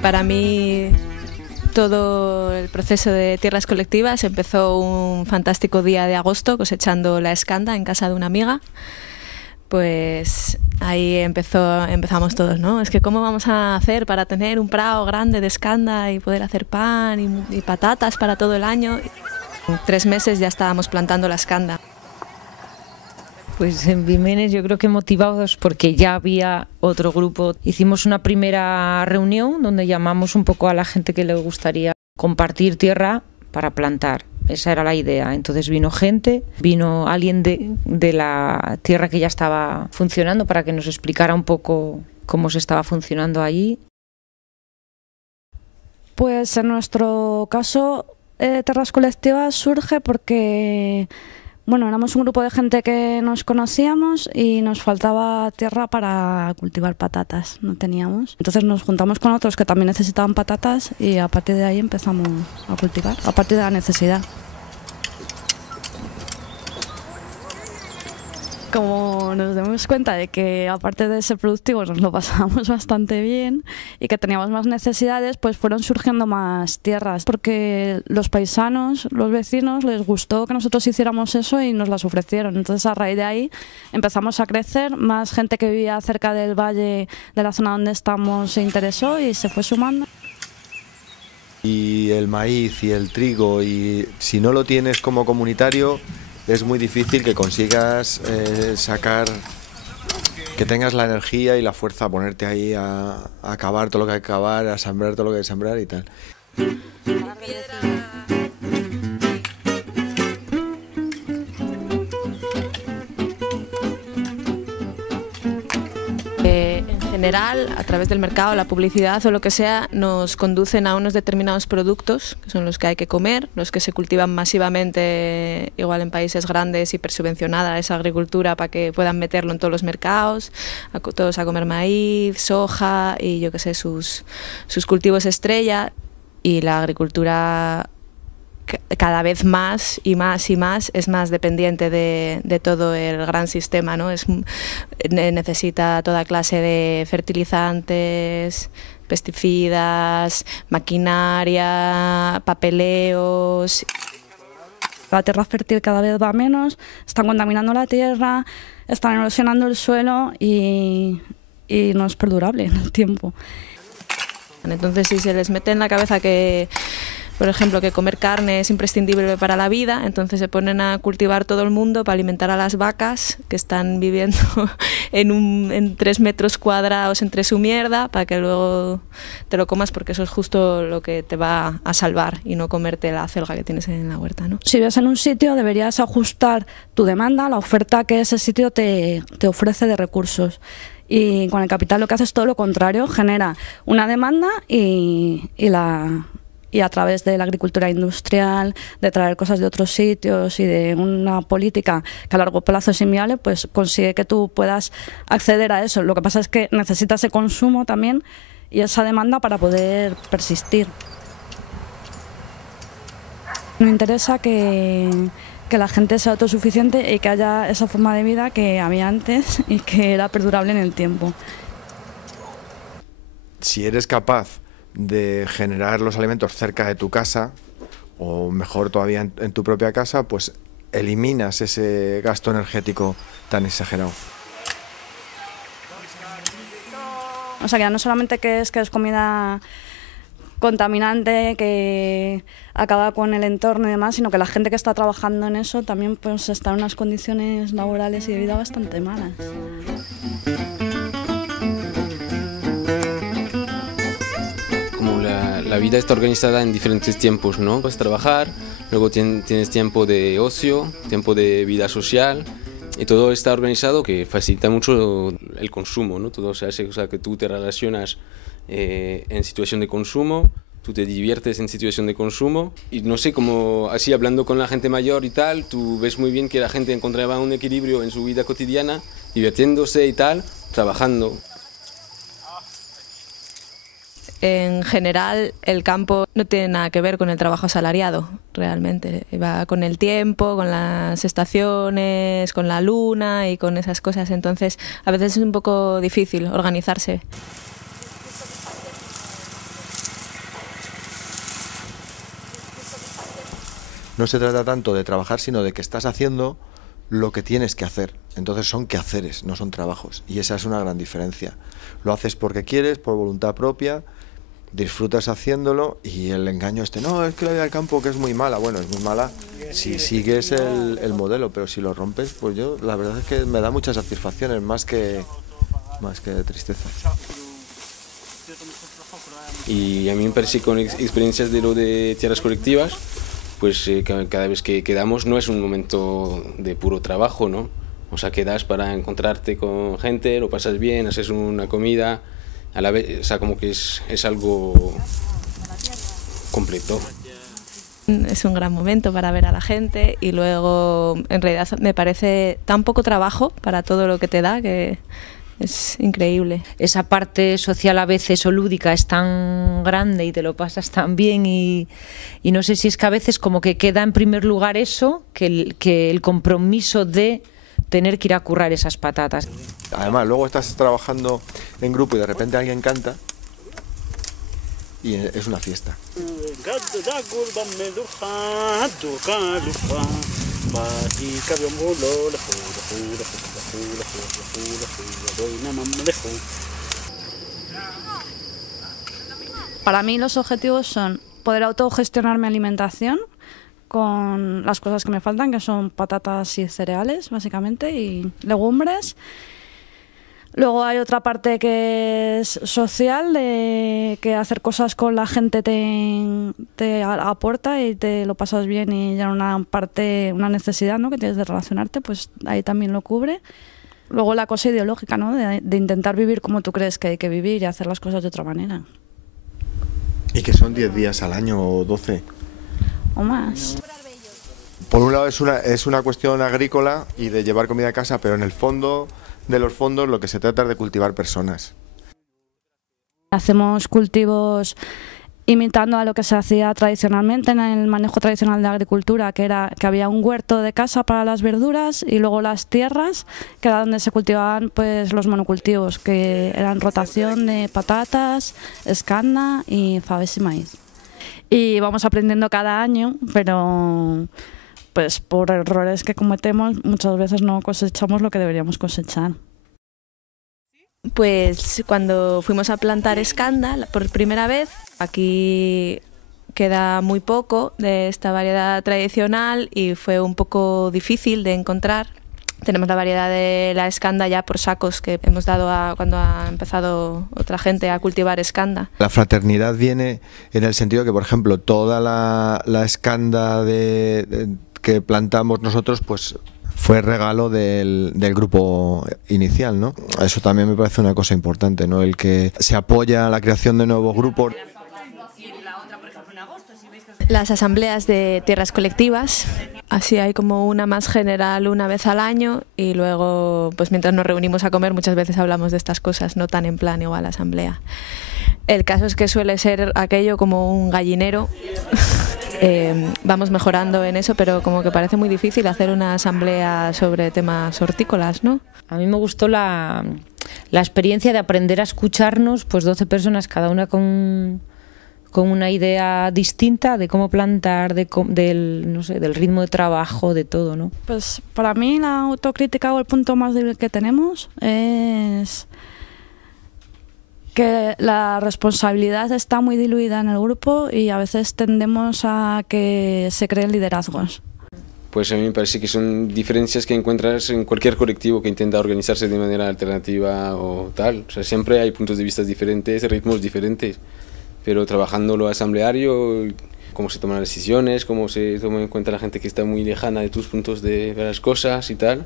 Para mí todo el proceso de tierras colectivas empezó un fantástico día de agosto cosechando la escanda en casa de una amiga. Pues ahí empezamos todos, ¿no? Es que ¿cómo vamos a hacer para tener un prado grande de escanda y poder hacer pan y patatas para todo el año? En 3 meses ya estábamos plantando la escanda. Pues en Vimenes yo creo que motivados porque ya había otro grupo. Hicimos una primera reunión donde llamamos un poco a la gente que le gustaría compartir tierra para plantar. Esa era la idea. Entonces vino gente, vino alguien de la tierra que ya estaba funcionando para que nos explicara un poco cómo se estaba funcionando allí. Pues en nuestro caso, Tierras Colectivas surge porque éramos un grupo de gente que nos conocíamos y nos faltaba tierra para cultivar patatas, no teníamos. Entonces nos juntamos con otros que también necesitaban patatas y a partir de ahí empezamos a cultivar, a partir de la necesidad. Como nos dimos cuenta de que aparte de ser productivos nos lo pasábamos bastante bien y que teníamos más necesidades, pues fueron surgiendo más tierras, porque los paisanos, los vecinos, les gustó que nosotros hiciéramos eso y nos las ofrecieron. Entonces a raíz de ahí empezamos a crecer, más gente que vivía cerca del valle de la zona donde estamos se interesó y se fue sumando. Y el maíz y el trigo, y si no lo tienes como comunitario, es muy difícil que consigas sacar, que tengas la energía y la fuerza a ponerte ahí a cavar todo lo que hay que cavar, a sembrar todo lo que hay que sembrar y tal. En general, a través del mercado, la publicidad o lo que sea, nos conducen a unos determinados productos, que son los que hay que comer, los que se cultivan masivamente, igual en países grandes, hipersubvencionada esa agricultura para que puedan meterlo en todos los mercados, todos a comer maíz, soja y yo qué sé, sus cultivos estrella, y la agricultura cada vez más y más y más es más dependiente de todo el gran sistema, ¿no? Necesita toda clase de fertilizantes, pesticidas, maquinaria, papeleos. La tierra fértil cada vez va menos, están contaminando la tierra, están erosionando el suelo y no es perdurable en el tiempo. Entonces, si se les mete en la cabeza que, por ejemplo, que comer carne es imprescindible para la vida, entonces se ponen a cultivar todo el mundo para alimentar a las vacas que están viviendo en 3 metros cuadrados entre su mierda, para que luego te lo comas, porque eso es justo lo que te va a salvar y no comerte la acelga que tienes en la huerta, ¿no? Si ves en un sitio, deberías ajustar tu demanda a la oferta que ese sitio te ofrece de recursos. Y con el capital lo que hace es todo lo contrario, genera una demanda y a través de la agricultura industrial, de traer cosas de otros sitios y de una política que a largo plazo es inviable, pues consigue que tú puedas acceder a eso. Lo que pasa es que necesitas ese consumo también y esa demanda para poder persistir. Me interesa que la gente sea autosuficiente y que haya esa forma de vida que había antes y que era perdurable en el tiempo. Si eres capaz de generar los alimentos cerca de tu casa, o mejor todavía en tu propia casa, pues eliminas ese gasto energético tan exagerado. O sea, que ya no solamente que es comida contaminante, que acaba con el entorno y demás, sino que la gente que está trabajando en eso también pues está en unas condiciones laborales y de vida bastante malas. La vida está organizada en diferentes tiempos, ¿no? Puedes trabajar, luego tienes tiempo de ocio, tiempo de vida social, y todo está organizado que facilita mucho el consumo, ¿no? Todo se hace, o sea, que tú te relacionas en situación de consumo, tú te diviertes en situación de consumo, y no sé, como así hablando con la gente mayor y tal, tú ves muy bien que la gente encontraba un equilibrio en su vida cotidiana, divirtiéndose y tal, trabajando. En general, el campo no tiene nada que ver con el trabajo asalariado, realmente. Va con el tiempo, con las estaciones, con la luna y con esas cosas. Entonces, a veces es un poco difícil organizarse. No se trata tanto de trabajar, sino de que estás haciendo lo que tienes que hacer. Entonces son quehaceres, no son trabajos. Y esa es una gran diferencia. Lo haces porque quieres, por voluntad propia, disfrutas haciéndolo, y el engaño no, es que la vida del campo que es muy mala. Bueno, es muy mala si sigues el modelo, pero si lo rompes, pues yo la verdad es que me da muchas satisfacciones, más que tristeza. Y a mí me parece que con experiencias de lo de tierras colectivas, pues cada vez que quedamos no es un momento de puro trabajo, ¿no? O sea, quedas para encontrarte con gente, lo pasas bien, haces una comida, a la vez, o sea, como que es algo completo. Es un gran momento para ver a la gente, y luego en realidad me parece tan poco trabajo para todo lo que te da que es increíble. Esa parte social a veces o lúdica es tan grande y te lo pasas tan bien, y no sé si es que a veces como que queda en primer lugar eso que el compromiso de tener que ir a currar esas patatas. Además, luego estás trabajando en grupo y de repente alguien canta y es una fiesta. Para mí los objetivos son poder autogestionar mi alimentación con las cosas que me faltan, que son patatas y cereales, básicamente, y legumbres. Luego hay otra parte que es social, de que hacer cosas con la gente te aporta y te lo pasas bien, y ya una parte, una necesidad, ¿no?, que tienes de relacionarte, pues ahí también lo cubre. Luego la cosa ideológica, ¿no?, de intentar vivir como tú crees que hay que vivir y hacer las cosas de otra manera. Y que son 10 días al año o 12. O más. Por un lado es una cuestión agrícola y de llevar comida a casa, pero en el fondo de los fondos lo que se trata es de cultivar personas. Hacemos cultivos imitando a lo que se hacía tradicionalmente en el manejo tradicional de la agricultura, que era que había un huerto de casa para las verduras y luego las tierras, que era donde se cultivaban pues los monocultivos, que eran rotación de patatas, escanda y faves y maíz. Y vamos aprendiendo cada año, pero pues por errores que cometemos muchas veces no cosechamos lo que deberíamos cosechar. Pues cuando fuimos a plantar escanda por primera vez, aquí queda muy poco de esta variedad tradicional y fue un poco difícil de encontrar. Tenemos la variedad de la escanda ya por sacos que hemos dado cuando ha empezado otra gente a cultivar escanda. La fraternidad viene en el sentido que, por ejemplo, toda la escanda que plantamos nosotros, pues fue regalo del grupo inicial, ¿no? Eso también me parece una cosa importante, ¿no? El que se apoya la creación de nuevos grupos. Las asambleas de tierras colectivas, así hay como una más general una vez al año, y luego pues mientras nos reunimos a comer muchas veces hablamos de estas cosas, no tan en plan igual asamblea. El caso es que suele ser aquello como un gallinero. Vamos mejorando en eso, pero como que parece muy difícil hacer una asamblea sobre temas hortícolas, ¿no? A mí me gustó la experiencia de aprender a escucharnos, pues 12 personas, cada una con una idea distinta de cómo plantar, del ritmo de trabajo, de todo, ¿no? Pues para mí la autocrítica o el punto más débil que tenemos es que la responsabilidad está muy diluida en el grupo y a veces tendemos a que se creen liderazgos. Pues a mí me parece que son diferencias que encuentras en cualquier colectivo que intenta organizarse de manera alternativa o tal. O sea, siempre hay puntos de vista diferentes, ritmos diferentes, pero trabajando lo asambleario, cómo se toman las decisiones, cómo se toma en cuenta la gente que está muy lejana de tus puntos de ver las cosas y tal.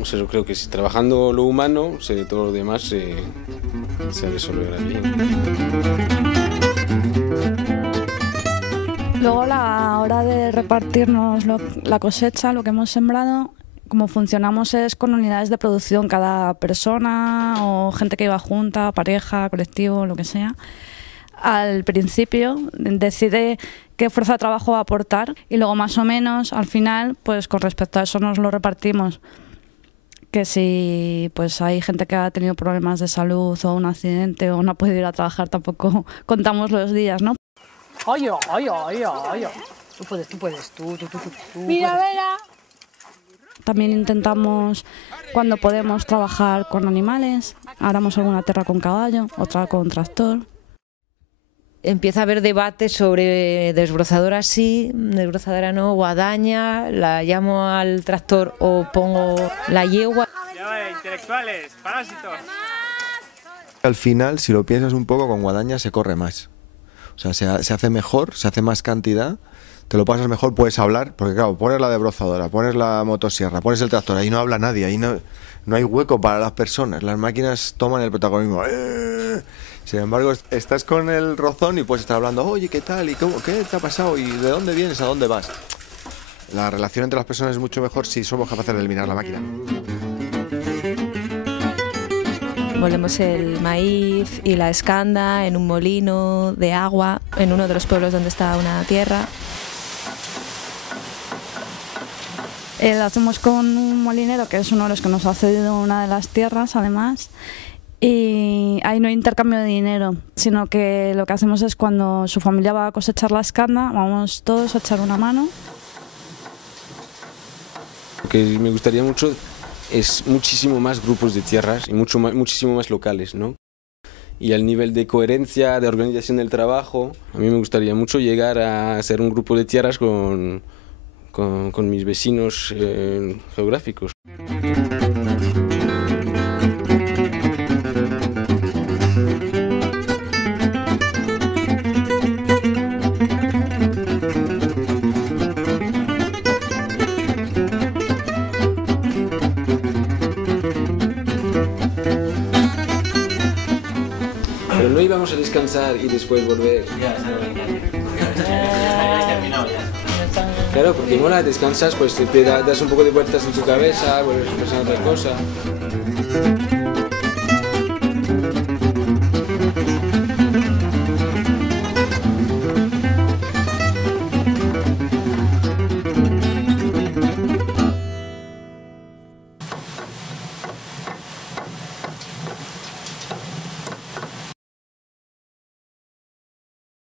O sea, yo creo que si trabajando lo humano, todo lo demás se resolverá bien. Luego a la hora de repartirnos la cosecha, lo que hemos sembrado, como funcionamos es con unidades de producción, cada persona o gente que iba junta, pareja, colectivo, lo que sea, al principio decide qué fuerza de trabajo va a aportar y luego más o menos al final, pues con respecto a eso nos lo repartimos. Que si pues hay gente que ha tenido problemas de salud o un accidente o no ha podido ir a trabajar, tampoco contamos los días, ¿no? ¡Ay, ay, ay, ay! Tú puedes, tú. ¡Mira, Vera! También intentamos, cuando podemos, trabajar con animales. Haremos alguna tierra con caballo, otra con tractor. Empieza a haber debate sobre desbrozadora sí, desbrozadora no, guadaña, la llamo al tractor o pongo la yegua. Ya vale, intelectuales, parásitos. Al final, si lo piensas un poco, con guadaña se corre más. O sea, se hace mejor, se hace más cantidad, te lo pasas mejor, puedes hablar, porque claro, pones la desbrozadora, pones la motosierra, pones el tractor, ahí no habla nadie, ahí no hay hueco para las personas, las máquinas toman el protagonismo. Sin embargo, estás con el rozón y puedes estar hablando, oye, ¿qué tal? ¿Y cómo? ¿Qué te ha pasado? ¿Y de dónde vienes? ¿A dónde vas? La relación entre las personas es mucho mejor si somos capaces de eliminar la máquina. Molemos el maíz y la escanda en un molino de agua en uno de los pueblos donde está una tierra. Lo hacemos con un molinero que es uno de los que nos ha cedido una de las tierras, además. Y ahí no hay intercambio de dinero, sino que lo que hacemos es cuando su familia va a cosechar la escanda, vamos todos a echar una mano. Lo que me gustaría mucho es muchísimo más grupos de tierras y muchísimo más locales, ¿no? Y al nivel de coherencia, de organización del trabajo, a mí me gustaría mucho llegar a ser un grupo de tierras con mis vecinos geográficos. Pero no íbamos a descansar y después volver. Claro, porque mola, descansas, pues te das un poco de vueltas en tu cabeza, vuelves a pensar en otra cosa.